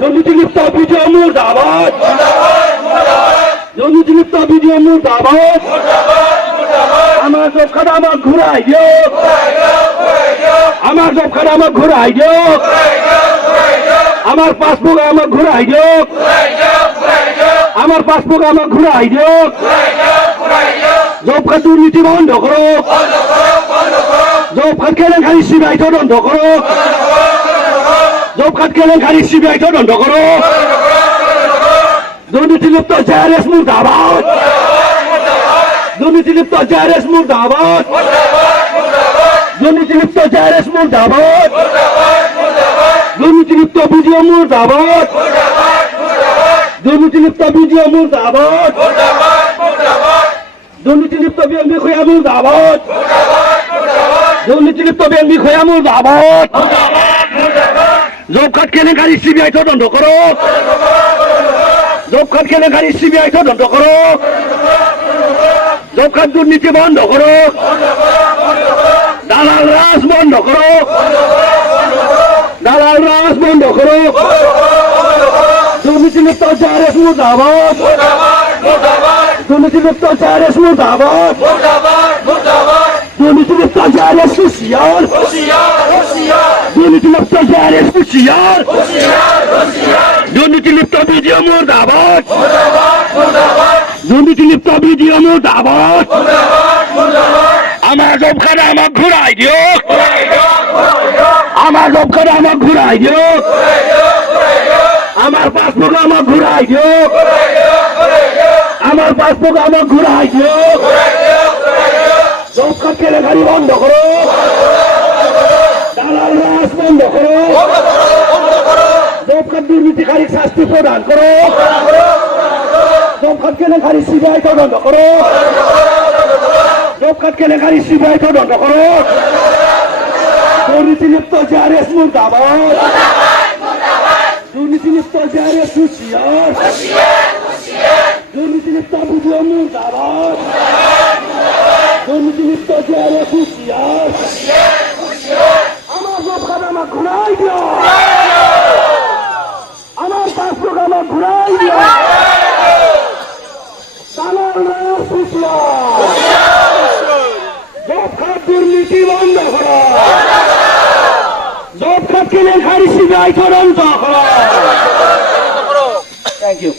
দুর্নীতিলিপ্ত বিজয় মুর্দাবাদ, দুর্নীতিলিপ্ত বিজয় মুর্দাবাদ। আমার জব খাতা আমার ঘুরাই দিও, আমার জব খাতা আমার ঘুরাই দিও, আমার পাসবুক আমার ঘুরাই দিও, আমার পাসবুক আমার ঘুরাই দিও। জব খাত দুর্নীতি বন্ধ করো, জব খাত কেলেঙ্কারি সিবিআই তদন্ত করো, জব খাত কেলেঙ্কারি সিবিআই তদন্ত করো। দুর্নীতিলিপ্ত জেআরএস মুর্দাবাদ, দুর্নীতিলিপ্ত জেআরএস মুর্দাবাদ, দুর্নীতিলিপ্ত জেআরএস মুর্দাবাদ, দুর্নীতিলিপ্ত বিজয় মুর্দাবাদ, দুর্নীতিলিপ্ত বিজয় মুর্দাবাদ, দুর্নীতিলিপ্ত বিএনপি খোয়া মুর্দাবাদ, দুর্নীতিলিপ্ত বিএনপি খোয়া মুর্দাবাদ। জব কার্ড কেলেঙ্কারি সিবিআই তদন্ত করো, জব কার্ড কেলেঙ্কারি সিবিআই তদন্ত করো, জব কার্ড দুর্নীতি বন্ধ করো, দালাল রাজ বন্ধ করো, দালাল রাজ বন্ধ করো। দুর্নীতিলিপ্ত জেআরএস মুর্দাবাদ, দুর্নীতিলিপ্ত জেআরএস মুর্দাবাদ, দুর্নীতিলিপ্ত জেআরএস হুঁশিয়ার, দুর্নীতিলিপ্ত জেআরএস হুঁশিয়ার, দুর্নীতিলিপ্ত বিজয় মুর্দাবাদ, দুর্নীতিলিপ্ত বিজয় মুর্দাবাদ। আমার জব খাতা আমার ঘুরাই দিও, আমার জব খাতা আমার ঘুরাই দিও, আমার পাসবুক আমার ঘুরাই দিও, আমার পাসবুক আমার ঘুরাই দিও। জব কার্ড কেলেঙ্কারি বন্ধ করো, দালাল রাজ বন্ধ করো, জব কার্ড দুর্নীতিকারী শাস্তি প্রদান করো, জব কার্ড কেলেঙ্কারি সিবিআই তদন্ত করো, জব কার্ড কেলেঙ্কারি সিবিআই তদন্ত করো। দুর্নীতিলিপ্ত জেআরএস মুর্দাবাদ, দুর্নীতিলিপ্ত জেআরএস হুঁশিয়ার, দুর্নীতিলিপ্ত বিজয় মুর্দাবাদ, দুর্নীতিলিপ্ত জেআরএস হুঁশিয়ার। আমার জব খাতা আমার ঘুরাই দিও, আমার পাসবুক আমার ঘুরাই দিও, দালাল রাজ হুঁশিয়ার। জব খাত দুর্নীতি বন্ধ করো, জব খাত কেলেঙ্কারি সিবিআই তদন্ত করো। Thank you.